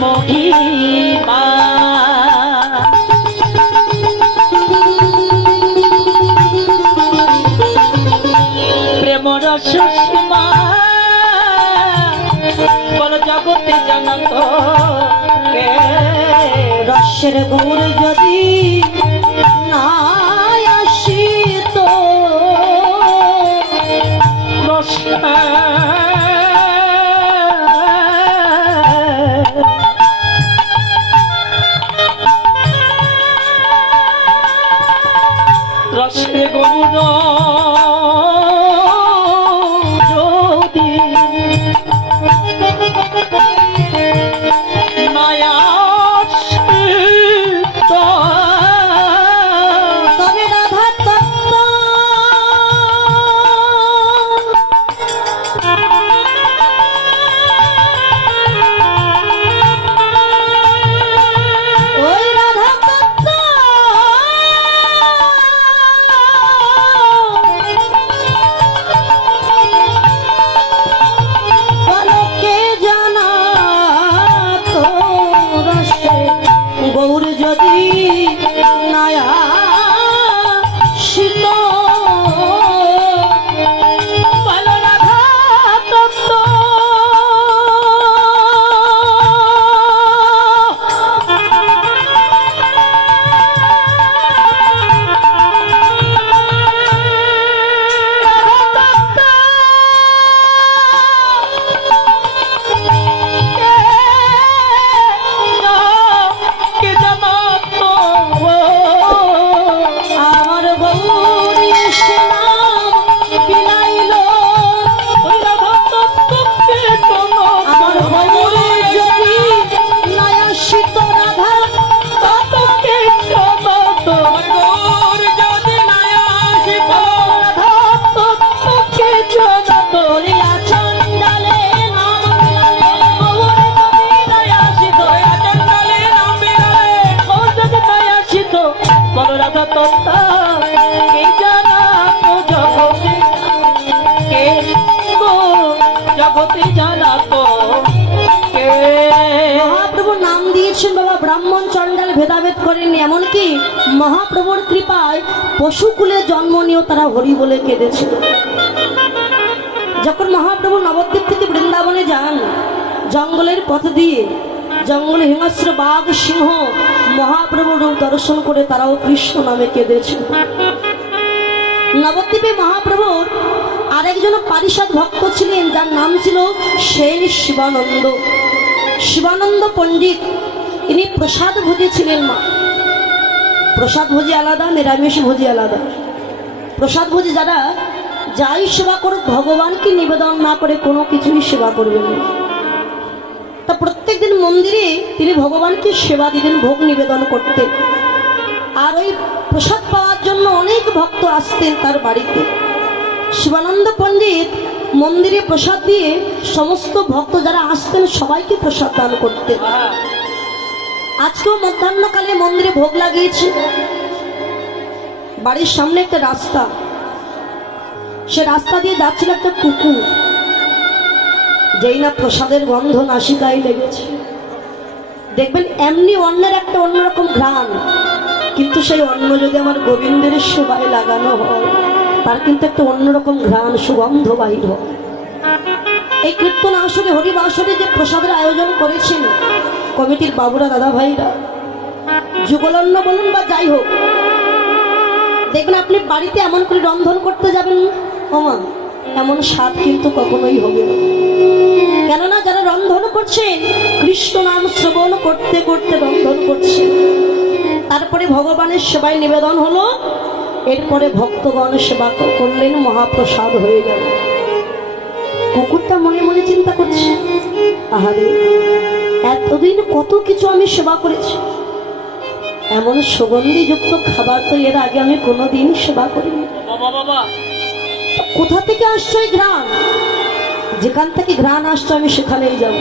মহিমা। প্রেম রসীমা বল জগতে জানত রসের গৌর যদি রসে গৌর মহাপ্রভুর নাম দিয়েছেন বাবা ব্রাহ্মণ চণ্ডাল ভেদাভেদ করেননি, এমনকি মহাপ্রভুর কৃপায় পশুকুলে জন্ম নিয়েও তারা হরি বলে কেঁদেছিল। যখন মহাপ্রভু নবদ্বীপ থেকে বৃন্দাবনে যান, জঙ্গলের পথ দিয়ে, জঙ্গলে হিংস্র বাঘ, সিংহ মহাপ্রভুর রূপ দর্শন করে তারাও কৃষ্ণ নামে কেঁদেছে নবদ্বীপে মহাপ্রভুর আরেকজন পারিষদ ভক্ত ছিলেন, যার নাম ছিল সেন শিবানন্দ। শিবানন্দ পণ্ডিত। ইনি প্রসাদ ভোজী ছিলেন মা। প্রসাদ ভোজী আলাদা, নিরামিষ ভোজী আলাদা। প্রসাদ ভোজী যারা যাই সেবা করুক, ভগবানকে নিবেদন না করে কোনো কিছুই সেবা করবেন না। তা প্রত্যেক দিন মন্দিরে তিনি ভগবানকে সেবা দিতেন, ভোগ নিবেদন করতেন। আর ওই প্রসাদ পাওয়ার জন্য অনেক ভক্ত আসতেন তার বাড়িতে। শিবানন্দ পণ্ডিত মন্দিরে প্রসাদ দিয়ে সমস্ত ভক্ত যারা আসতেন সবাইকে প্রসাদ দান করতেন। আজকেও মধ্যাহ্নকালে মন্দিরে ভোগ লাগিয়েছে। বাড়ির সামনে একটা রাস্তা। সে রাস্তা দিয়ে যাচ্ছিল একটা কুকুর যেই না প্রসাদের গন্ধ নাসিকায় লেগেছে। দেখবেন, এমনি অন্যের একটা অন্যরকম ঘ্রাণ। কিন্তু সেই অন্ন যদি আমার গোবিন্দের সেবায় লাগানো হয়, তার কিন্তু একটা অন্যরকম ঘ্রাণ, সুগন্ধ বাহির হয়। এই কীর্তন আসরে হরিব আসরে যে প্রসাদের আয়োজন করেছেন কমিটির বাবুরা দাদা ভাইরা যুগলন্ন বলুন বা যাই হোক, দেখবেন আপনি বাড়িতে এমন করে রন্ধন করতে যাবেন ওমা, এমন স্বাদ কিন্তু কখনোই হবে না। কেননা যারা রন্ধন করছেন কৃষ্ণ নাম শ্রবণ করতে করতে রন্ধন করছেন তারপরে ভগবানের সেবায় নিবেদন হলো এরপরে ভক্তগণ সেবা করলেন মহাপ্রসাদ হয়ে গেল। কুকুরটা মনে মনে চিন্তা করছে আহারে এতদিন কত কিছু আমি সেবা করেছি। এমন সুগন্ধিযুক্ত খাবার তো এর আগে আমি কোনোদিন সেবা করিনি। বাবা বাবা। কোথা থেকে আসছো এই ঘ্রাণ? যেখান থেকে ঘ্রাণ আসছো, আমি সেখানেই যাব।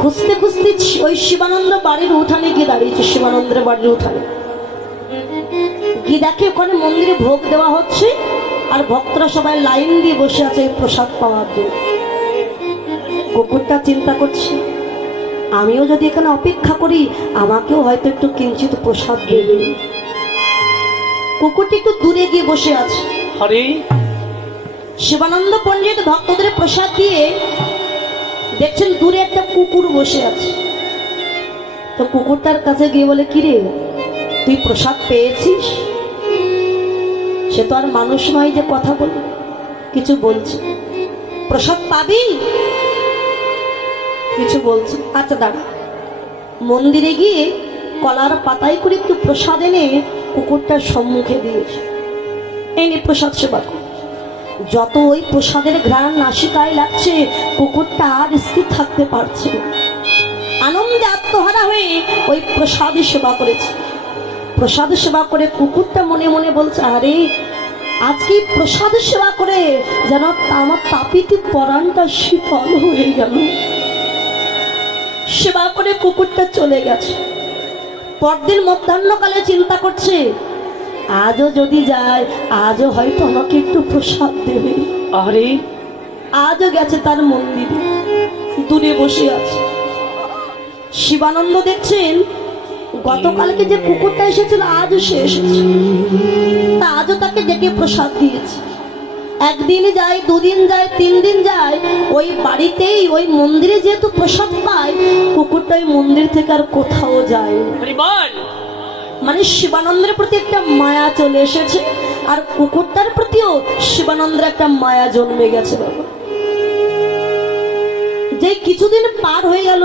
খুঁজতে খুঁজতে ওই শিবানন্দ বাড়ির উঠানে গিয়ে দাঁড়িয়েছে, শিবানন্দের বাড়ির উঠানে। গিয়ে দেখে ওখানে মন্দিরে ভোগ দেওয়া হচ্ছে, আর ভক্তরা সবাই লাইন দিয়ে বসে আছে এই প্রসাদ পাওয়ার জন্য। কুকুরটা চিন্তা করছে, আমিও যদি এখানে অপেক্ষা করি, আমাকেও হয়তো একটু কিঞ্চিত প্রসাদ দেবে। কুকুরটি একটু দূরে গিয়ে বসে আছে। শিবানন্দ পণ্ডিত ভক্তদের প্রসাদ দিয়ে দেখছেন দূরে একটা কুকুর বসে আছে। তো কুকুরটার কাছে গিয়ে বলে, কিরে, তুই প্রসাদ পেয়েছিস? সে তো আর মানুষ নয় যে কথা বলবে, কিছু বলছে। প্রসাদ পাবি? কিছু বলছে। আচ্ছা দাঁড়া। মন্দিরে গিয়ে কলার পাতায় করে একটু প্রসাদ এনে কুকুরটার সম্মুখে দিয়েছে। এনে প্রসাদ সেবা কর। যত ওই প্রসাদের ঘ্রাণ নাসিকায় লাগছে কুকুরটা আর স্থির থাকতে পারছে আনন্দে আত্মহারা হয়ে ওই প্রসাদ সেবা করেছে। প্রসাদ সেবা করে কুকুরটা মনে মনে বলছে, আরে, আজকে প্রসাদ সেবা করে যেন আমার তাপিতে পরাণটা শীতল হয়ে গেল। সেবা করে কুকুরটা চলে গেছে। পরদিন মধ্যাহ্নকালে চিন্তা করছে আজও যদি যায় আজও হয়তো আমাকে একটু প্রসাদ দেবে। আরে। আজও গেছে তার মন্দিরে। দূরে বসে আছে। শিবানন্দ দেখছেন গতকালকে যে কুকুরটা এসেছিল আজও সে এসেছে। তা আজও তাকে ডেকে প্রসাদ দিয়েছে। একদিন যায় দুদিন যায় তিন দিন যায় ওই বাড়িতেই ওই মন্দিরে যেহেতু প্রসাদ পায় কুকুরটা ওই মন্দির থেকে আর কোথাও যায় মানে শিবানন্দের প্রতি একটা মায়া চলে এসেছে আর কুকুরটার প্রতিও শিবানন্দের একটা মায়া জন্মে গেছে বাবা। যে কিছুদিন পার হয়ে গেল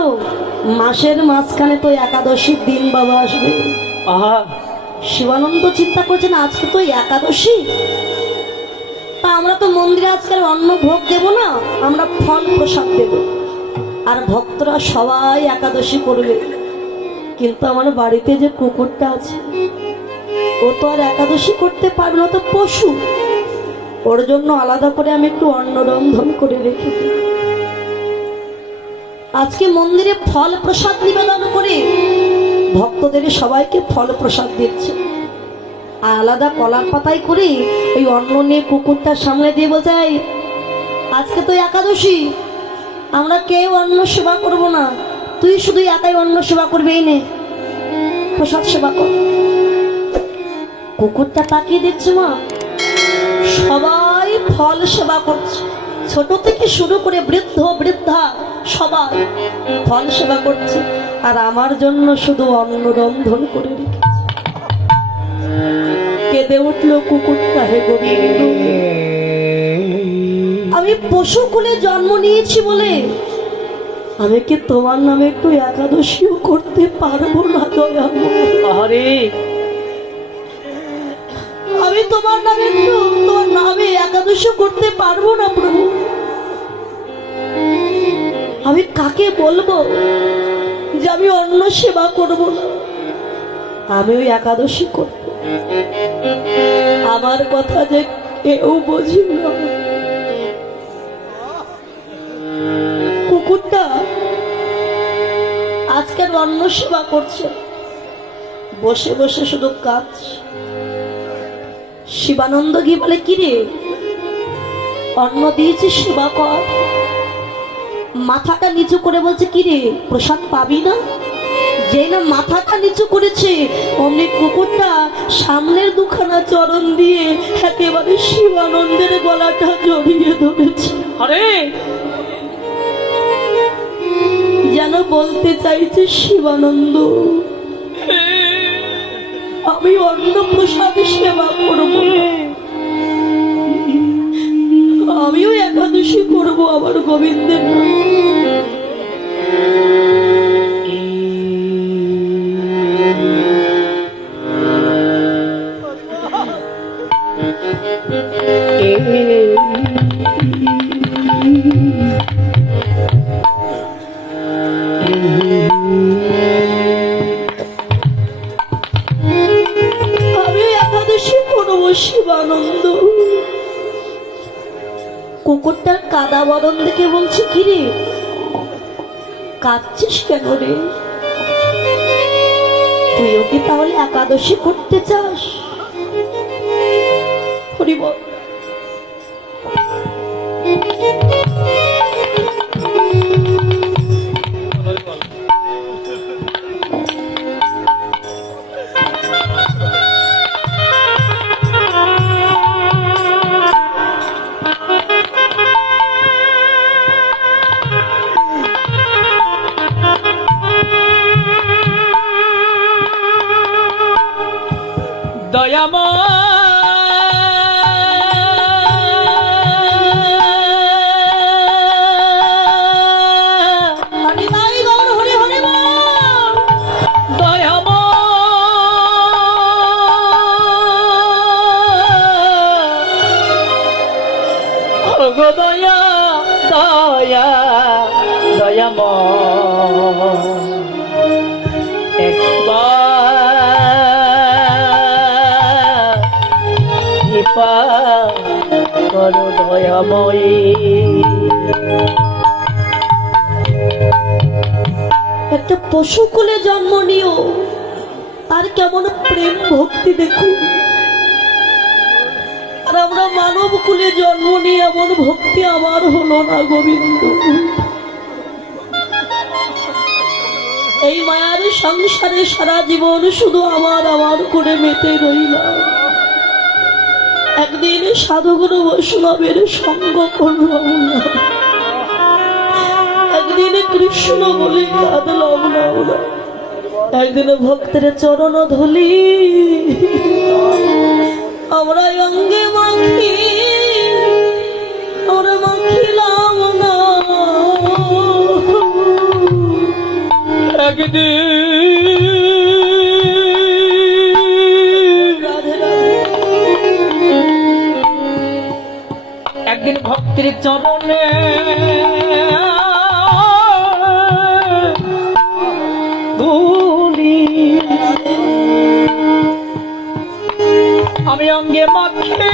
মাসের মাঝখানে তো একাদশীর দিন বাবা আসবে। আহা। শিবানন্দ চিন্তা করছেন আজকে তো একাদশী? তা আমরা তো মন্দিরে আজকাল অন্ন ভোগ দেব না আমরা ফল প্রসাদ দেব। আর ভক্তরা সবাই একাদশী করবে। কিন্তু আমার বাড়িতে যে কুকুরটা আছে ও তো আর একাদশী করতে পারবে না তো পশু। ওর জন্য আলাদা করে আমি একটু অন্ন রন্ধন করে রেখে দিই। আজকে মন্দিরে ফল প্রসাদ নিবেদন করে ভক্তদের সবাইকে ফল প্রসাদ দিচ্ছে। আর আলাদা কলার পাতায় করে ওই অন্ন নিয়ে কুকুরটার সামনে দিয়ে "এই, আজকে তো একাদশী আমরা কেউ অন্ন সেবা করব না। তুই শুধু একাই অন্ন সেবা করবি নে। প্রসাদ সেবা কর। কুকুরটা তাকিয়ে দেখছে মা, সবাই ফল সেবা করছে। ছোট থেকে শুরু করে বৃদ্ধ, বৃদ্ধা, সবাই ফল সেবা করছে। আর আমার জন্য শুধু অন্ন রন্ধন করে রেখেছে। কেঁদে উঠল কুকুরটা হে আমি পশু কুলে জন্ম নিয়েছি বলে আমি কি তোমার নামে একটু একাদশীও করতে পারব না আরে আমি তোমার নামে একটু তোমার নামে একাদশী করতে পারব না প্রভু। আমি কাকে বলব যে আমি অন্য সেবা করব না? আমি ওই একাদশী করব। আমার কথা যে কেউ বুঝি না। আজকের অন্ন সেবা করছে। বসে বসে শুধু কাজ শিবানন্দ গিয়ে বলে, কিরে? অন্ন দিয়েছি সেবা কর। মাথাটা নিচু করে বলছে, কিরে, প্রসাদ পাবি না? যে না মাথাটা নিচু করেছে, অমনি কুকুরটা সামনের দুখানা চরণ দিয়ে একেবারে শিবানন্দের গলাটা জড়িয়ে ধরেছে। আরে! যেন বলতে চাইছে শিবানন্দ। আমি অন্ন প্রসাদ সেবা করব। আমিও একাদশী করব আমার গোবিন্দের নাম। তুইও কি তাহলে একাদশী করতে চাস? গো দয়া দয়া দয়াম একবার কৃপা করো দয়াময়ী। একটা পশু কুলে জন্ম নিও। আর কেমন প্রেম ভক্তি দেখুন। আর আমরা মানব কুলে জন্ম নিয়ে এমন ভক্তি আমার হলো না, গোবিন্দ। এই মায়ার সংসারে সারা জীবন শুধু আমার আমার করে মেতে রইলাম একদিন সাধুগুরু বৈষ্ণবের সঙ্গ করলাম না একদিনে কৃষ্ণ বলে কাঁদলাম না একদিনে ভক্তের চরণ ধলি। আমরা অঙ্গে মাখি আমরা মাখিলাম না। একদিন ভক্তির চরণে অঙ্গে মাখে।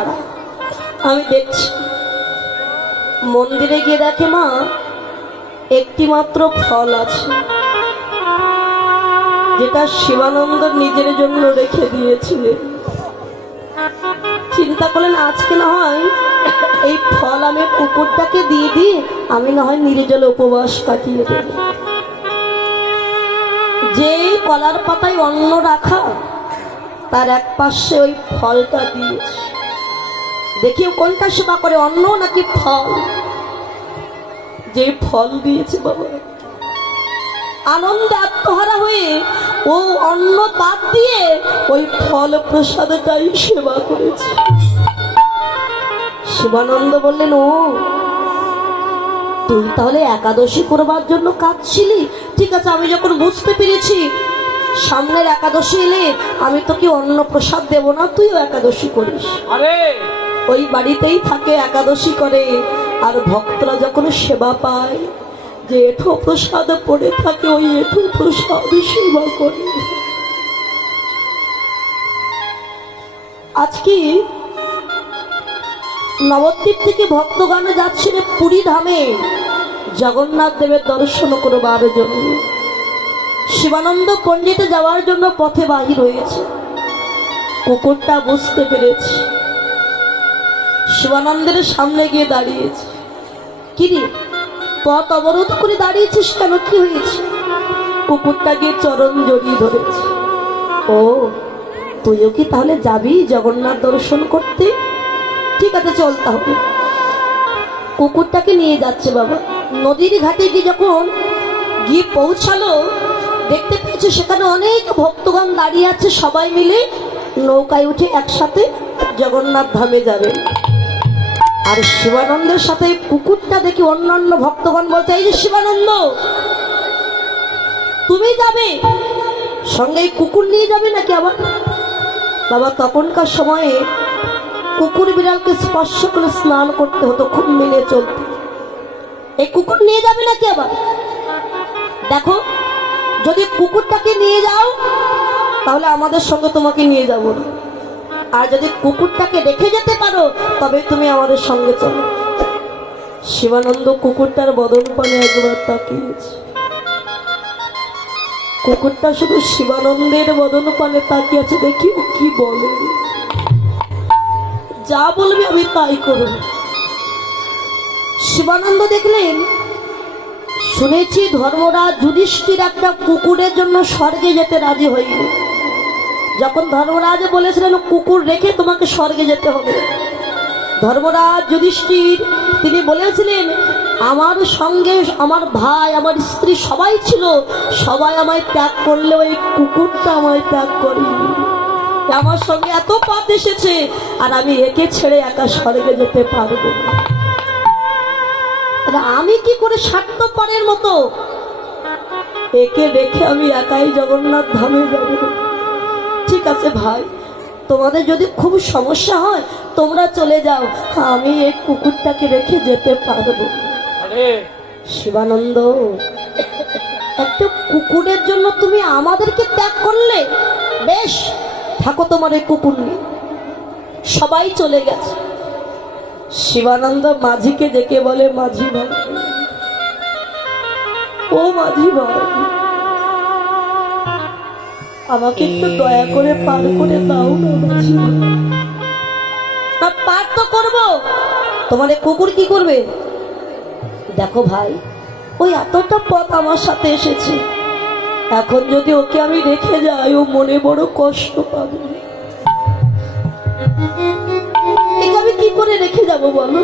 দাঁড়া আমি দেখছি। মন্দিরে গিয়ে দেখে মা একটি মাত্র ফল আছে, যেটা শিবানন্দ নিজের জন্য রেখে দিয়েছিলেন। চিন্তা করলেন, আজকে না হয় এই ফল আমি কুকুরটাকে দিয়ে দিই, আমি না হয় নির্জল উপবাস কাটিয়ে দেব। যে কলার পাতায় অন্ন রাখা, তার এক পাশে ওই ফলটা দিয়েছে। দেখি কোনটা সেবা করে, অন্ন নাকি ফল? যে ফল দিয়েছে বাবা। আনন্দে আত্মহারা হয়ে ও অন্ন বাদ দিয়ে ওই ফল প্রসাদটাই সেবা করেছে। শিবানন্দ বললেন, ও, তুই তাহলে একাদশী করবার জন্য কাঁদছিলি? ঠিক আছে, আমি যখন বুঝতে পেরেছি, সামনের একাদশী এলে আমি তোকে অন্ন প্রসাদ দেব না, তুইও একাদশী করিস। আরে ওই বাড়িতেই থাকে একাদশী করে। আর ভক্তরা যখন সেবা পায়, যে এঠো প্রসাদ পড়ে থাকে, ওই এঠো প্রসাদ সেবা করে। আজকে নবদ্বীপ থেকে ভক্তগণ যাচ্ছিল পুরী ধামে। জগন্নাথ দেবের দর্শন করবার জন্য। শিবানন্দ পণ্ডিতে যাওয়ার জন্য পথে বাহির হয়েছে। কুকুরটা বুঝতে পেরেছে। শিবানন্দের সামনে গিয়ে দাঁড়িয়েছে। কি রে পথ অবরোধ করে দাঁড়িয়েছিস কেন? কি হয়েছে? কুকুরটা গিয়ে চরণ জড়িয়ে ধরেছে। ও, তুইও কি তাহলে যাবি জগন্নাথ দর্শন করতে? ঠিক আছে, চল তাহলে। কুকুরটাকে নিয়ে যাচ্ছে বাবা। নদীর ঘাটে গিয়ে যখন গিয়ে পৌঁছালো, দেখতে পেয়েছে সেখানে অনেক ভক্তগণ দাঁড়িয়ে আছে সবাই মিলে। নৌকায় উঠে একসাথে জগন্নাথ ধামে যাবে। আর শিবানন্দের সাথে কুকুরটা দেখি অন্যান্য ভক্তগণ বলছে, এই যে শিবানন্দ, তুমি যাবে? সঙ্গে কুকুর নিয়ে যাবে নাকি আবার? বাবা, তখনকার সময়ে কুকুর বিড়ালকে স্পর্শ করে স্নান করতে হতো, খুব মিলে চলত। এই কুকুর নিয়ে যাবে নাকি আবার? দেখো, যদি কুকুরটাকে নিয়ে যাও, তাহলে আমাদের সঙ্গে তোমাকে নিয়ে যাব না। আর যদি কুকুরটাকে রেখে যেতে পারো, তবে তুমি আমাদের সঙ্গে চলো। শিবানন্দ কুকুরটার বদন পানে একবার তাকিয়েছে। কুকুরটা শুধু শিবানন্দের বদন পানে তাকিয়ে আছে দেখি ও কি বলে। যা বলবে আমি তাই করব। শিবানন্দ দেখলেন, শুনেছি ধর্মরাজ যুধিষ্ঠির একটা কুকুরের জন্য স্বর্গে যেতে রাজি হয়নি। যখন ধর্মরাজ বলেছিলেন, কুকুর রেখে তোমাকে স্বর্গে যেতে হবে। ধর্মরাজ যুধিষ্ঠির, তিনি বলেছিলেন, আমার সঙ্গে আমার ভাই, আমার স্ত্রী সবাই ছিল, সবাই আমায় ত্যাগ করলে ওই কুকুরটা আমায় ত্যাগ করেনি আমার সঙ্গে এত পাপ এসেছে, আর আমি একে ছেড়ে একা স্বর্গে যেতে পারব আমি কি করে স্বার্থপরের মতো? একে রেখে আমি একাই জগন্নাথ ধামে যাব। ঠিক আছে ভাই। তোমাদের যদি খুব সমস্যা হয় তোমরা চলে যাও। আমি এই কুকুরটাকে রেখে যেতে পারব। শিবানন্দ একটা কুকুরের জন্য তুমি আমাদেরকে ত্যাগ করলে? বেশ থাকো তোমার এই কুকুর নিয়ে। সবাই চলে গেছে। শিবানন্দ মাঝিকে ডেকে বলে মাঝি ভাই। ও মাঝি ভাই। আমাকে একটু দয়া করে পার করে দাও না পার তো করব। তোমার কুকুর কি করবে? দেখো ভাই, ওই এতটা পথ আমার সাথে এসেছে। এখন যদি ওকে আমি রেখে যাই, ও মনে বড় কষ্ট পাবে। আমি কি করে রেখে যাব বলো?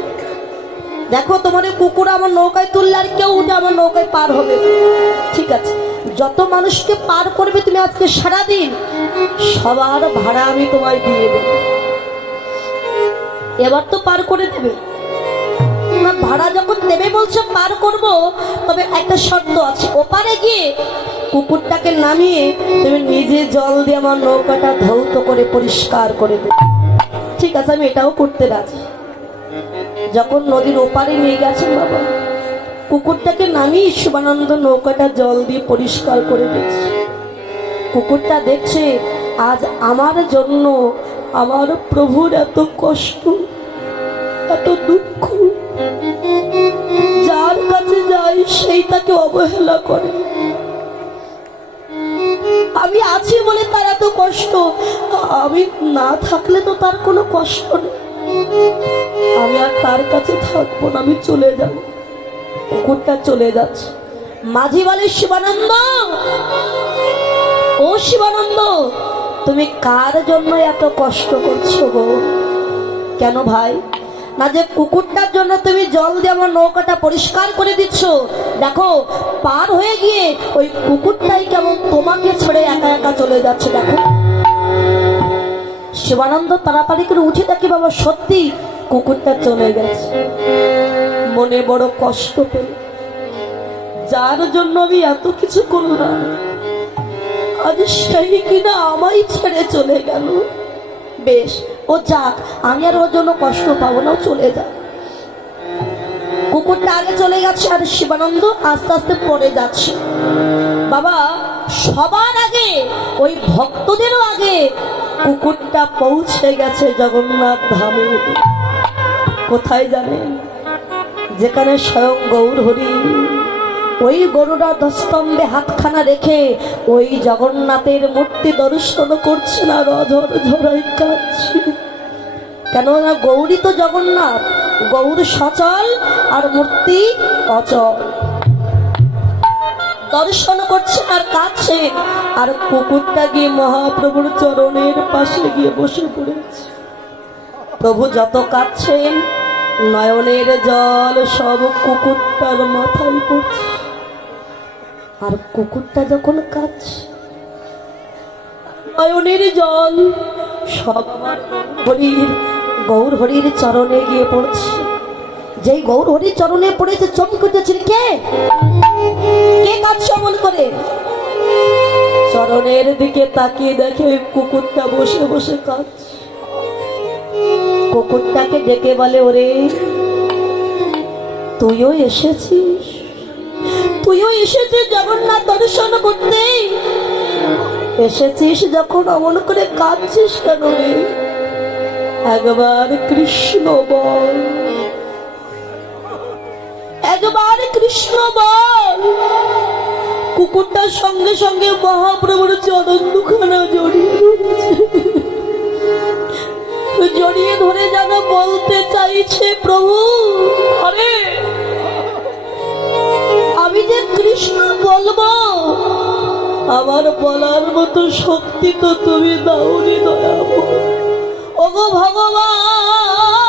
দেখো, তোমার কুকুর আমার নৌকায় তুললে আর কেউ উঠে আমার নৌকায় পার হবে ঠিক আছে। যত মানুষকে পার করবে তুমি আজকে সারাদিন, সবার ভাড়া আমি তোমায় দিয়ে দেবো। এবার তো পার করে দেবে। ভাড়া যখন দেবে বলছে পার করব, তবে একটা শর্ত আছে। ওপারে গিয়ে কুকুরটাকে নামিয়ে তুমি নিজে জল দিয়ে আমার নৌকাটা ধৌত করে পরিষ্কার করে দেবে। ঠিক আছে, আমি এটাও করতে রাজি। যখন নদীর ওপারে নিয়ে গেছেন বাবা কুকুরটাকে নামিয়ে শিবানন্দ নৌকাটা জল দিয়ে পরিষ্কার করে দিচ্ছে কুকুরটা দেখছে, আজ আমার জন্য আমার প্রভুর এত কষ্ট, এত দুঃখ। যার কাছে যাই, সেই তাকে অবহেলা করে। আমি আছি বলে তার এত কষ্ট, আমি না থাকলে তো তার কোনো কষ্ট নেই। আমি আর তার কাছে থাকব না, আমি চলে যাব। কুকুরটা চলে যাচ্ছে। মাঝি বলে, শিবানন্দ, ও শিবানন্দ, তুমি কার জন্য এত কষ্ট করছ গো? কেন ভাই? না যে কুকুরটার জন্য তুমি জল দিয়ে আমার নৌকাটা পরিষ্কার করে দিচ্ছ। দেখো, পার হয়ে গিয়ে ওই কুকুরটাই কেমন তোমাকে ছেড়ে একা একা চলে যাচ্ছে, দেখো। শিবানন্দ তাড়াতাড়ি করে উঠে দেখি, বাবা, সত্যি কুকুরটা চলে গেছে। মনে বড় কষ্ট পেল। যার জন্য আমি এত কিছু করলাম। আজ সেই কিনা আমায় ছেড়ে চলে গেল। বেশ, ও যাক, আমি আর ওর জন্য কষ্ট পাবো না চলে যাক। কুকুরটা আগে চলে গেছে আর শিবানন্দ আস্তে আস্তে পড়ে যাচ্ছে। বাবা, সবার আগে, ওই ভক্তদেরও আগে কুকুরটা পৌঁছে গেছে জগন্নাথ ধামে। কোথায় জানেন? যেখানে স্বয়ং গৌর হরি। ওই গরুরা দস্তম্ভে হাতখানা রেখে ওই জগন্নাথের মূর্তি দর্শন করছে না রঝর ঝরাই কাছে কেননা গৌরী তো জগন্নাথ, গৌর সচল আর মূর্তি অচল। দর্শন করছেন আর কাছেন আর কুকুরটা গিয়ে মহাপ্রভুর চরণের পাশে গিয়ে বসে পড়েছে। প্রভু যত কাঁদছেন নয়নের জল সব কুকুরটার মাথায় পড়ছে। আর কুকুরটা যখন কাঁদছে, নয়নের জল সব হরির গৌর হরির চরণে গিয়ে পড়ছে। যেই গৌর হরির চরণে পড়েছে চমকুতেছিল কে? কে কাঁদছে অমন করে? চরণের দিকে তাকিয়ে দেখে কুকুরটা বসে বসে কাঁদছে। কুকুরটাকে ডেকে বলে, ওরে, তুইও এসেছিস? তুইও এসেছিস জগন্নাথ দর্শন করতে? এসেছিস যখন অমন করে কাঁদছিস কেন রে? একবার কৃষ্ণ বল। একবার কৃষ্ণ বল। কুকুরটার সঙ্গে সঙ্গে মহাপ্রভুর চরণ দুখানা জড়িয়ে জড়িয়ে ধরে যেন বলতে চাইছে প্রভু। আরে! আমি যে কৃষ্ণ বলব আমার বলার মতো শক্তি তো তুমি দাওনি দয়াবো ওগো ভগবান!